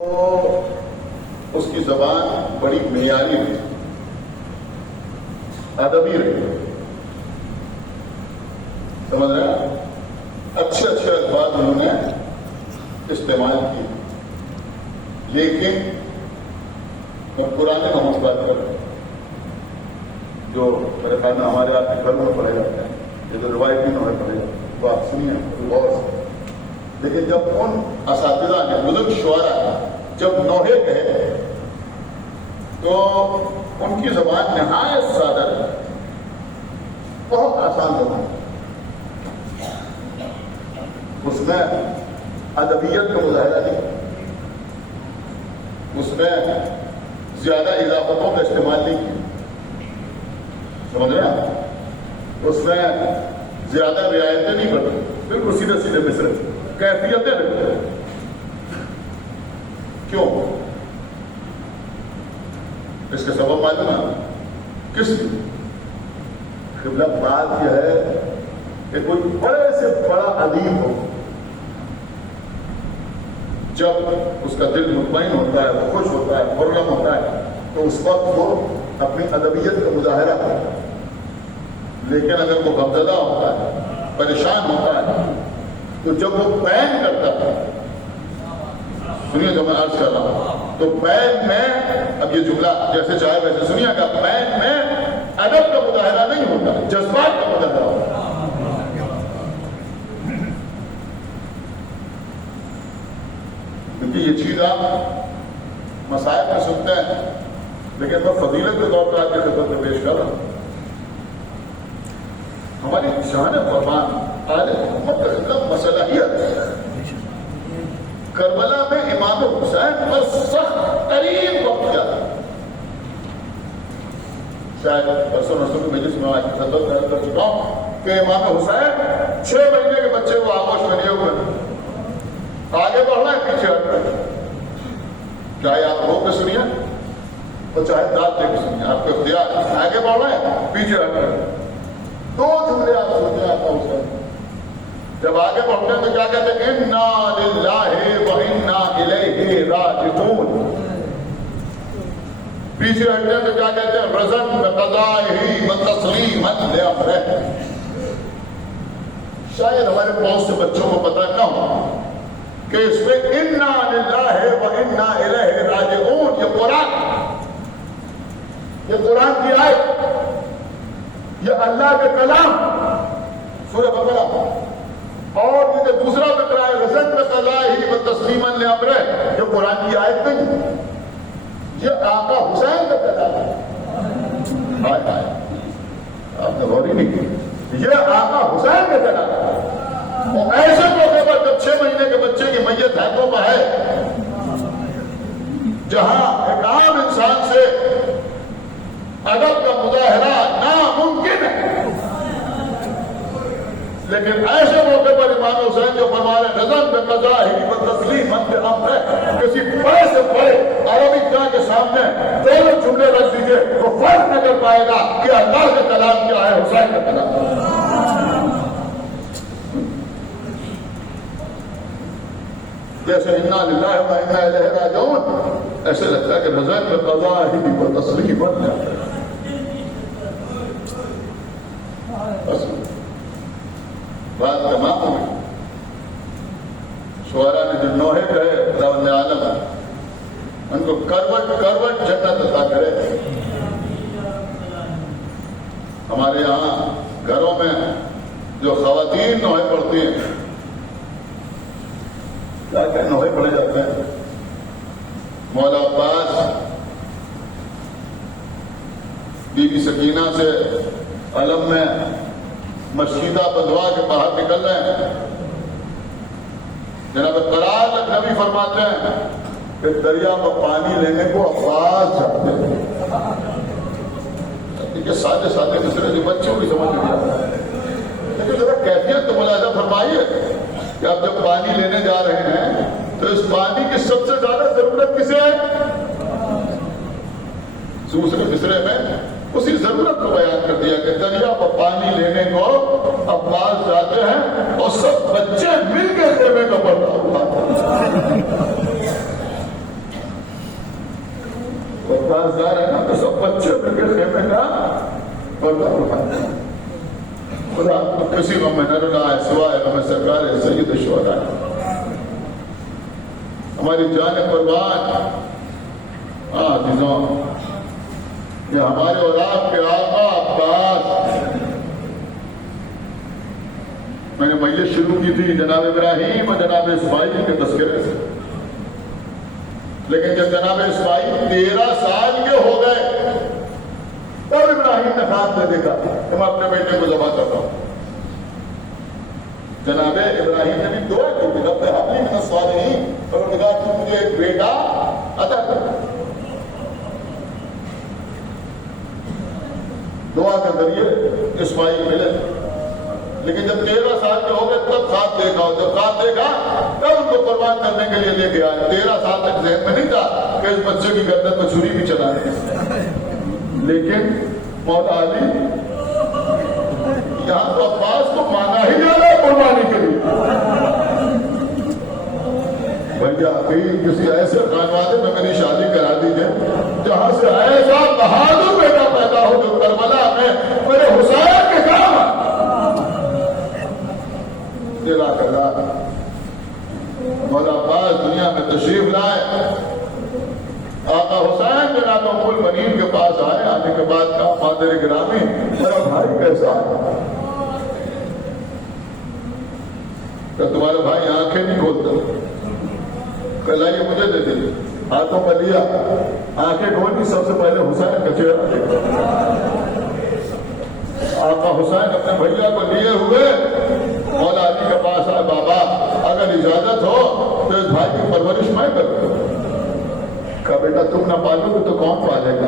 تو اس کی زبان بڑی معیاری رہی، ادبی رہی، سمجھ رہے ہیں؟ اچھے اچھے الفاظ انہوں نے استعمال کیے، لیکن میں پرانے محمد بات کر رہا ہوں جو میرے خیال میں ہمارے آپ کے گھروں میں پڑھے جاتے ہیں، یہ جو روایتی نوحے پڑھے جاتے ہیں وہ آپ سنیے غور سے۔ لیکن جب ان اساتذہ نے، بزرگ شعراء نے جب نوحے کہے تو ان کی زبان نہایت سادہ ہے، بہت آسان زبان، اس میں ادبیت کا مظاہرہ نہیں، اس میں زیادہ اضافتوں کا استعمال نہیں کیا، سمجھ رہے ہیں؟ اس میں زیادہ رعایتیں نہیں کرتے، بالکل سیدھے سیدھے مصرے کیفیتیں رکھتے ہیں۔ کیوں؟ اس کے سبب معلوم ہے کس لیے؟ قبلہ بات یہ ہے کہ کوئی بڑے سے بڑا ادیب ہو، جب اس کا دل مطمئن ہوتا ہے، خوش ہوتا ہے، خرم ہوتا ہے، تو اس وقت وہ اپنی ادبیت کا مظاہرہ کرتا ہے۔ لیکن اگر وہ غمزدہ ہوتا ہے، پریشان ہوتا ہے، تو جب وہ پین کرتا ہے، سنیے جو میں عرض کر رہا ہوں، تو پین میں، اب یہ جملہ جیسے چاہے ویسے سنیے گا، پین میں ادب کا مظاہرہ نہیں ہوتا، جذبات کا مظاہرہ ہوتا ہے۔ کیونکہ یہ چیز آپ مسائل میں سنتے ہیں، لیکن میں فضیلت کے طور پر آپ کی خدمت میں پیش کر رہا ہوں۔ ہماری شان قربان عالم محمد کا خدمت مسئلہ ہی ہے۔ کربلا میں امام حسین پر سخت ترین وقت کیا تھا؟ شاید پرسوں نسل کی مجلس میں آج خدمت میں کر چکا ہوں کہ امام حسین 6 مہینے کے بچے کو آغوش میں لیے ہوئے، آگے بڑھنا ہے، پیچھے ہٹ رہے، چاہے آپ رو کے سنیے اور چاہے دانت دے کے سنیے، آپ کو اختیار، آگے بڑھنا ہے، پیچھے ہٹ رہے۔ 2 جملے آپ سنتے آپ کا حسین جب آگے بڑھتے ہیں تو کیا کہتے ہیں؟ انا للہ و انا الیہ راجعون۔ پیچھے ہٹتے ہیں تو کیا کہتے ہیں؟ رضن بقضائہ و تسلیما لامرہ۔ شاید ہمارے بہت سے بچوں کو پتہ نہ ہو کہ اس میں انا للہ و انا الیہ راجعون یہ قرآن کی آیت، یہ اللہ کے کلام، سورہ بقرہ، اور یہ جو دوسرا بقرہ ہے رضن بقضائہ و تسلیما لامرہ، یہ قرآن کی آیت نہیں، یہ آقا حسین کا کلام ہے۔ آپ نے غور ہی نہیں کی، یہ آقا حسین کا کلام ہے۔ اور ایسے موقع پر جب 6 مہینے کے بچے کی میت ہاتھوں میں ہے، جہاں ایک عام انسان سے ادب کا مظاہرہ ناممکن ہے، لیکن ایسے موقع پر امام حسین جو فرما رہے رضن بقضائہ و تسلیما لامرہ، کسی بڑے سے بڑے عربی جہاں کے سامنے 2 جملے رکھ دیجئے وہ فرق نہ کر پائے گا کہ اللہ کا کلام کیا ہے، حسین کا کلام کیا ہے۔ جیسے انا للہ و انا الیہ راجعون، ایسے لگتا ہے کہ رضن بقضائہ و تسلیما لامرہ۔ بات تمام ہوئی، شعراء نے جو نوحے کہے خداوند عالم ان کو کروٹ کروٹ جنت عطا کرے۔ ہمارے یہاں گھروں میں جو خواتین نوحے پڑھتی ہیں، کیا کیا نوحے پڑھے جاتے ہیں؟ مولا عباس بی بی سکینہ سے علم میں مشیدہ بدوا کے باہر نکل رہے ہیں، جناب قرار نبی فرماتے ہیں کہ دریا میں پانی لینے کو عباس جاتے ہیں۔ یہ سادے سادے دوسرے جو بچوں کی سمجھ نہیں آتا، لیکن ذرا کیفیت تو ملاحظہ فرمائیے کہ آپ جب پانی لینے جا رہے ہیں تو اس پانی کی سب سے زیادہ ضرورت کسے ہے؟ دوسرے مصرے میں اسی ضرورت کو بیان کر دیا کہ دریا پر پانی لینے کو عباس جاتے ہیں اور سب بچے مل کے خیمے کا پردہ اٹھاتے ہیں۔ پاسدار ہے نا تو سب بچے مل کے خیمے کا پردہ اٹھاتے ہیں. خدا کسی غم میں نہ رہا ہے سوائے غم سرکار سید الشہداء. ہماری جان قربان عزیزوں، یہ ہمارے اور آپ کے آقا عباس. میں نے میت شروع کی تھی جناب ابراہیم اور جناب اسماعیل کے تذکرے سے، لیکن جب جناب اسماعیل 13 سال کے ہو گئے تب ابراہیم نے خواب میں دیکھا کہ میں اپنے بیٹے کو ذبح کرتا ہوں. جناب ابراہیم نے بھی دعا کی تھی رب حب لی من الصالحین، اور انہوں نے کہا کہ مجھے ایک بیٹا عطا کر. دعا کے ذریعے اسماعیل ملے، لیکن جب 13 سال کے ہو گئے تب خواب دیکھا. جب خواب دیکھا تب ان کو قربان کرنے کے لیے لے کے آئے. 13 سال تک ذہن میں نہیں تھا کہ اس بچے کی گردن میں چھری بھی چلانے. لیکن مولا علی یہاں تو عباس کو مانا ہی جا رہا ہے قربانی کے لیے. بھیا ابھی کسی ایسے خانوادے میں میری شادی کرا دیجیے جہاں سے ایسا بہادر بیٹا پیدا ہو جو کربلا میں میرے حسین کے کام ہے. مولا عباس دنیا میں تشریف لائے. آقا حسین جناب ام المؤمنین کے پاس آئے. آنے کے بعد کہا مادر گرامی میرا بھائی کیسا ہے؟ کہ تمہارا بھائی آنکھیں نہیں کھولتا. کہ لائیے مجھے دے دیجیے. ہاتھوں پر لیا, آنکھیں کھولی, سب سے پہلے حسین کا چہرہ دیکھا. آقا حسین اپنے بھیا کو لیے ہوئے مولا علی کے پاس آئے. بابا اگر اجازت ہو تو اس بھائی کی پرورش میں کروں. کہا بیٹا تم نہ پالو گے تو کون پالے گا؟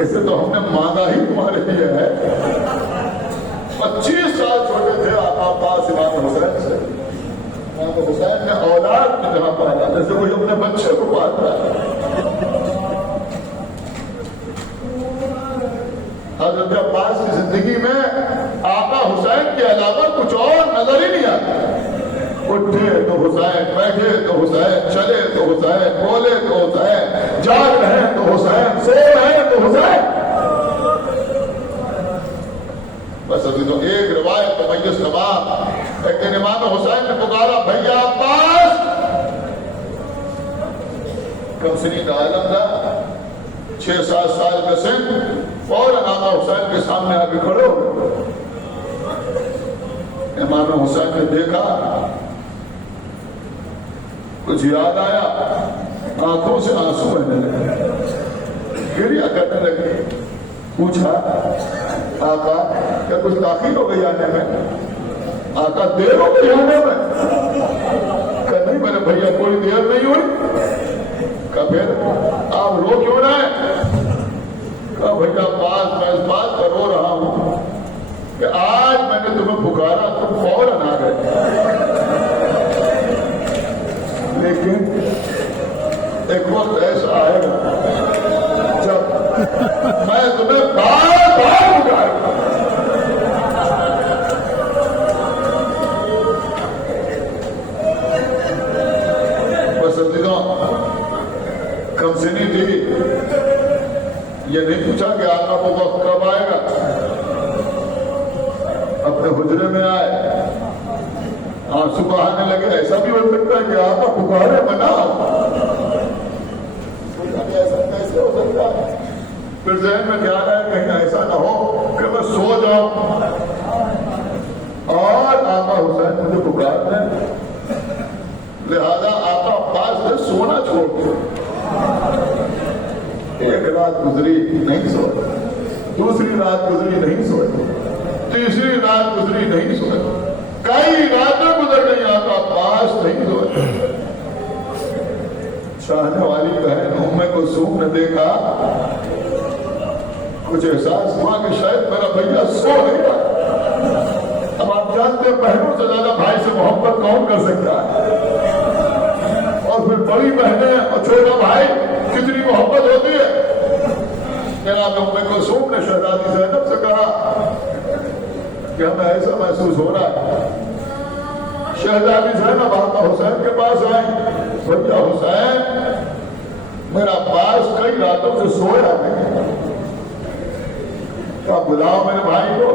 اسے تو ہم نے مانگا ہی تمہارے لیے ہے. 25 سال چھوٹے تھے آقا عباس امام حسین سے. امام حسین نے اولاد کی طرح پالا جیسے کوئی اپنے بچے کو پالتا ہے. حضرت عباس کی زندگی میں آقا حسین کے علاوہ کچھ اور نظر ہی نہیں آتا. اٹھے تو حسین, بیٹھے تو حسین, چلے تو حسین, بولے تو حسین, جاگ رہے تو حسین, سو رہے تو حسین. بس ابھی تو ایک روایت تو میت تمام. ایک دن امام حسین نے پکارا بھیا عباس. کم سنی کا عالم تھا, 6-7 سال کا سن. فوراً آقا حسین کے سامنے آ کے کھڑے ہو گئے. امام حسین نے دیکھا, کچھ یاد آیا, آنکھوں سے آنسو بہنے لگے, گریہ کرنے لگے. پوچھا آقا کیا کچھ تاخیر ہو گئی آنے میں؟ آقا دیر ہو گئی آنے میں؟ کہ نہیں میرے بھیا کوئی دیر نہیں ہوئی. کہ پھر آپ رو کیوں رہے ہیں؟ کہ بھیا میں اس بات پر رو رہا ہوں کہ آج میں نے تمہیں پکارا تم فوراً آ گئے, لیکن ایک وقت ایسا آئے گا جب میں تمہیں بار بار پکاروں گا. بس دنوں کم سنی تھی, یہ نہیں پوچھا کہ آقا کو وقت کب آئے گا. اپنے حجرے میں آئے, آنسو بہانے لگے. ایسا بھی ہو سکتا ہے کہ آقا پکارے بنا, ایسا کیسے ہو سکتا ہے؟ پھر ذہن میں خیال ہے کہیں ایسا نہ ہو کہ میں سو جاؤں اور آقا حسین مجھے پکار دیں. لہذا آقا عباس نے سونا چھوڑ دیا. ایک رات گزری نہیں سوئے, دوسری رات گزری نہیں سوئے, تیسری رات گزری نہیں سوئے, کئی راتیں گزر گئی آقا عباس نہیں سوئے. چاہنے والی بہن ام کلثوم نے دیکھا, کچھ احساس ہوا کہ شاید میرا بھیا سو نہیں رہا. اب آپ جانتے ہیں بہنوں سے زیادہ بھائی سے محبت کون کر سکتا ہے, اور پھر بڑی بہنیں اور چھوٹا بھائی کتنی محبت ہوتی ہے. جناب ام کلثوم نے شہزادی زینب سے کہا کہ ہمیں ایسا محسوس ہو رہا ہے. شہزادی زینب آقا حسین کے پاس آئی. بھیا حسین میرا عباس کئی راتوں سے سویا نہیں. اب بلاؤ میرے بھائی کو.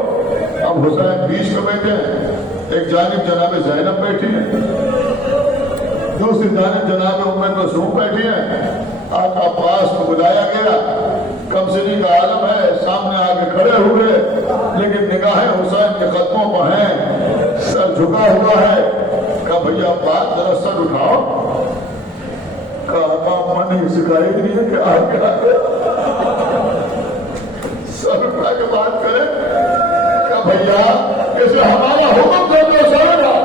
اب حسین بیچ میں بیٹھے ہیں, ایک جانب جناب زینب بیٹھی ہے, دوسری جانب جناب ام کلثوم بیٹھی ہے. آقا پاس کو بلایا گیا, کمسنی کا عالم ہے, سامنے آگے کھڑے ہوئے, لیکن نگاہیں حسین کے قدموں پر ہیں, سر جھکا ہوا ہے. کہا بھیا بات ذرا سر اٹھاؤ. کہا اماں نے سکھائی نہیں ہے کہ آگے آگے سر اٹھا کے بات کرے. کہا بھیا کیسے ہمارا حکم تھا تو سر اٹھا.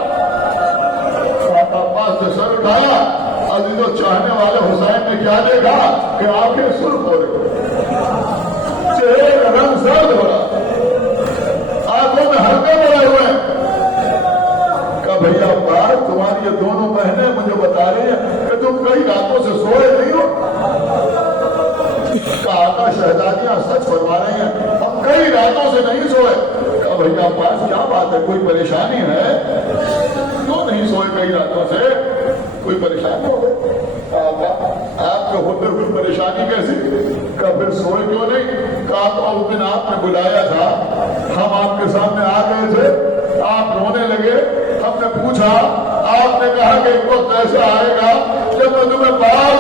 آقا پاس سے سر اٹھایا. عزیزوں چاہنے والے حسین نے کیا دیکھا کہ آنکھیں سرخ ہو رہی, چہرے کا رنگ زرد ہو رہا, آنکھوں میں ہلکے بڑے ہوئے. کہا بھیا بات تمہاری یہ دونوں بہنیں مجھے بتا رہی ہیں کہ تم کئی راتوں سے سوئے نہیں ہو. کہا آقا شہزادیاں سچ فرما رہی ہیں, ہم کئی راتوں سے نہیں سوئے. کہا بھیا پاس کیا بات ہے, کوئی پریشانی ہے, کیوں نہیں سوئے کئی راتوں سے, کوئی پریشانی ہو گئی؟ آپ کے ہوتے ہوئی پریشانی کیسی؟ کہا پھر سوئے کیوں نہیں؟ کہا تو اس دن آپ نے بلایا تھا, ہم آپ کے سامنے آ گئے تھے, آپ رونے لگے, ہم نے پوچھا, آپ نے کہا کہ ایک وقت ایسا آئے گا جب میں تمہیں بڑا